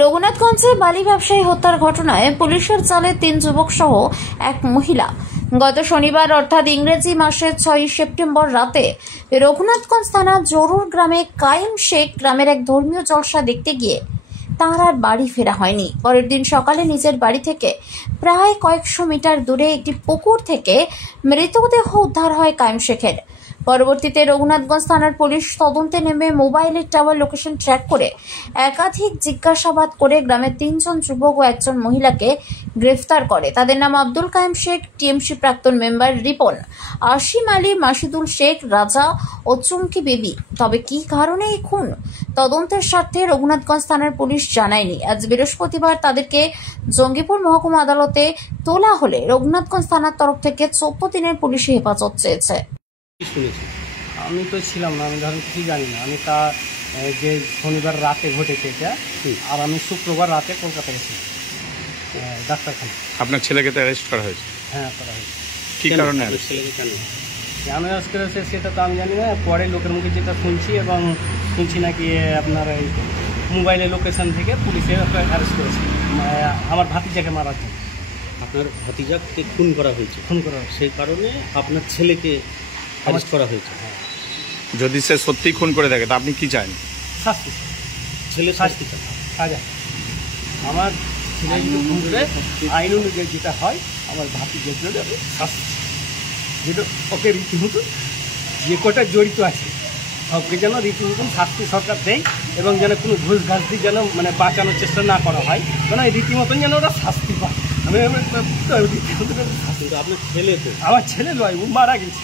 রঘুনাথগঞ্জে বালি ব্যবসায়ী হত্যার ঘটনায় পুলিশের জালে 3 যুবক সহ এক মহিলা গত শনিবার অর্থাৎ ইংরেজি মাসের 6 সেপ্টেম্বর রাতে রঘুনাথগঞ্জ থানা জরুর গ্রামে কায়েম শেখ গ্রামের এক ধর্মীয় জলসা দেখতে গিয়ে তার আর বাড়ি ফেরা হয়নি। পরের দিন সকালে নিজের বাড়ি থেকে প্রায় কয়েকশো মিটার দূরে একটি পুকুর থেকে মৃতদেহ উদ্ধার হয় কায়েম শেখের। পরবর্তীতে রঘুনাথগঞ্জ থানার পুলিশ তদন্তে নেমে মোবাইলের টাওয়ার লোকেশন ট্র্যাক করে একাধিক জিজ্ঞাসাবাদ করে গ্রামের 3 জন যুবক ও একজন মহিলাকে গ্রেফতার করে। তাদের নাম আব্দুল কায়েম শেখ, টিএমসি প্রাক্তন মেম্বার রিপন, আসিম আলী, মাসিদুল শেখ, রাজা ও চুমকি বেবি। তবে কি কারণে এই খুন তদন্তের স্বার্থে রঘুনাথগঞ্জ থানার পুলিশ জানায়নি। আজ বৃহস্পতিবার তাদেরকে জঙ্গিপুর মহকুমা আদালতে তোলা হলে রঘুনাথগঞ্জ থানার তরফ থেকে 14 দিনের পুলিশি হেফাজত চেয়েছে। শুনেছি আমি তো ছিলাম না, আমি ধরেন কিছু জানি না। আমি তা যে শনিবার রাতে ঘটেছে এটা, আর আমি শুক্রবার রাতে কলকাতা গেছি ডাক্তারখানা। আপনার ছেলেকে তো অ্যারেস্ট করা হয়েছে? হ্যাঁ, করা হয়েছে। কী কারণে ছেলেকে কেন অ্যারেস্ট করেছে সেটা তো আমি জানি না। পরে লোকের মুখে যেটা শুনছি এবং শুনছি নাকি আপনার এই মোবাইলের লোকেশন থেকে পুলিশে অ্যারেস্ট করেছে আমার ভাতিজাকে মারার জন্য। আপনার ভাতিজাকে খুন করা হয়েছে? খুন করা হয়েছে, সেই কারণে আপনার ছেলেকে অ্যারেস্ট করা হয়েছে। যদি সে সত্যিই খুন করে থাকে তা আপনি কি চান? শাস্তি, ছেলে শাস্তি চান? সাজা। আমার ছেলে যদি খুন করে আইন অনুযায়ী যেটা হয় আমার ভাতিজার জন্য শাস্তি, যেটা ওকে রীতিমতো যে কটা জড়িত আছে সবকে যেন রীতিমতন শাস্তি সরকার দেয় এবং যেন কোনো ঘুষ ঘাস দিয়ে যেন মানে বাঁচানোর চেষ্টা না করা হয়, কেন রীতিমতন যেন ওরা শাস্তি পায়। আমি আপনার ছেলে তো? আমার ছেলে নয়, ও মারা গেছে।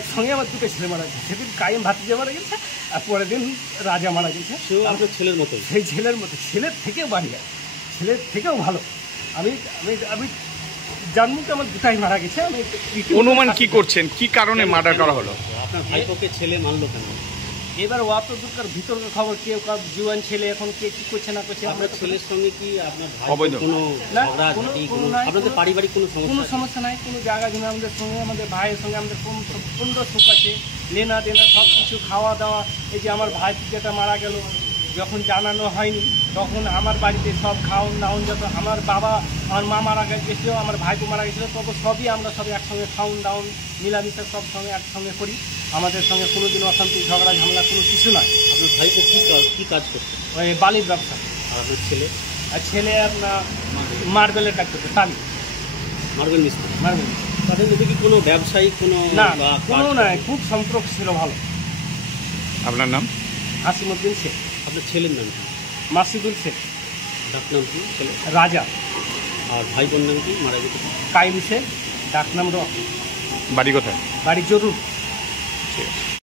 একসঙ্গে আমার 2টো ছেলে মারা গেছে। সেদিন কায়েম ভাতিজা মারা গেছে আর পরের দিন রাজা মারা গেছে। সেও আপনার ছেলের মতো? সেই ছেলের মতো, ছেলের থেকেও বাড়িয়া, ছেলের থেকেও ভালো। আমি আমি আমি জানবো তো আমার 2টাই মারা গেছে। আমি অনুমান কি করছেন কি কারণে মার্ডার করা হলো? আপনার ভাইপোকে ছেলে মারলো কেন? এবার ও তো দুঃখের ভিতরের খবর, কেউ কার জুয়ান ছেলে এখন কে কি করছে না করছে। আপনার ছেলের সঙ্গে কি আপনার অবৈধ কোনো আপনাদের পারিবারিক কোনো সমস্যা নাই? কোনো জায়গা জন্য আমাদের সঙ্গে, আমাদের ভাইয়ের সঙ্গে আমাদের পূর্ণ সুখ আছে, লেনা দেনা সব কিছু, খাওয়া দাওয়া। এই যে আমার ভাই যেটা মারা গেল যখন জানানো হয়নি তখন আমার বাড়িতে সব খাওন দাওন, যত আমার বাবা আমার মা মারা গেছিলো, আমার ভাইপো মারা গেছিলো, তবে সবই আমরা সব একসঙ্গে খাওন দাওন মিলামিশা সব সঙ্গে একসঙ্গে করি। আমাদের সঙ্গে কোনোদিন অশান্তি ঝগড়া ঝামেলা কোনো কিছু নয়। আপনার ভাইপো কী কাজ করছে? ওই বালির ব্যবসা। আর আপনার ছেলে? আর ছেলে আপনার মার্বেলের কাজ করছে, টালি মার্বেল মিস্ত্রি। মার্বেল। তাদের মধ্যে কি কোনো ব্যবসায়িক কোনো? না, কোনো নয়, খুব সম্পর্ক ছিল ভালো। আপনার নাম? হাসিমুদ্দিন শেখ। আপনার ছেলের নাম? মাসিদুল শেখ। ডাকনাম কি ছেলে? রাজা। আর ভাই বোন নাম কি মারা গেছে? কায়েম শেখ, ডাকনাম রক। বাড়ি কোথায়? বাড়ি জরুর। ঠিক আছে।